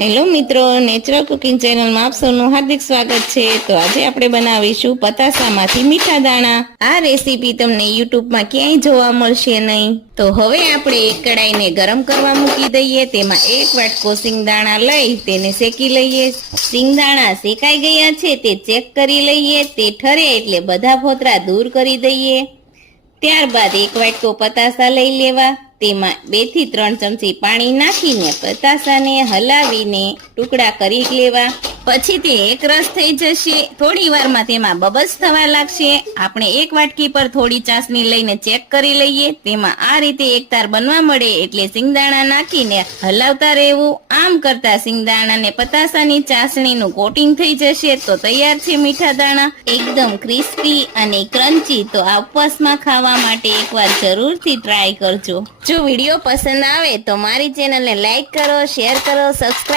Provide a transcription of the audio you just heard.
Hello મિત્રો, natural cooking ચેનલમાં આપ સૌનું હાર્દિક સ્વાગત છે. તો આજે આપણે બનાવીશું પતાસામાંથી મીઠા દાણા. આ રેસીપી તમને યુટ્યુબમાં ક્યાંય જોવા મળશે નહીં. તો હવે આપણે એક કડાઈને ગરમ કરવા મૂકી દઈએ. તેમાં એક વાટકો સિંગદાણા લઈ તેને શેકી લઈએ. સિંગદાણા શેકાઈ ગયા છે તે ચેક કરી લઈએ. તે ઠરે એટલે બધા ફોતરા દૂર કરી દઈએ. ત્યારબાદ એક વાટકો પતાસા લઈ લેવા. તેમાં બેથી ત્રણ ચમચી પાણી નાખીને પતાસાને હલાવીને ટુકડા કરી લેવા. પછી તે એક રસ થઈ જશે. થોડી વારમાં તેમાં બબલ્સ થવા લાગશે. આપણે એક વાટકી પર થોડી ચાસણી લઈને ચેક કરી લઈએ. તેમાં આ રીતે એક તાર બનવા મળે એટલે સિંગદાણા નાખીને હલાવતા રહેવું. આમ કરતા સિંગદાણાને પતાસાની ચાસણીનું કોટિંગ થઈ જશે તો તૈયાર છે મીઠા દાણા. એકદમ ક્રિસ્પી અને ક્રન્ચી તો આ ઉપવાસમાં ખાવા માટે એકવાર જરૂરથી ટ્રાય કરજો. જો વીડિયો પસંદ આવે તો મારી ચેનલને લાઈક કરો, શેર કરો, સબસ્ક્રાઇબ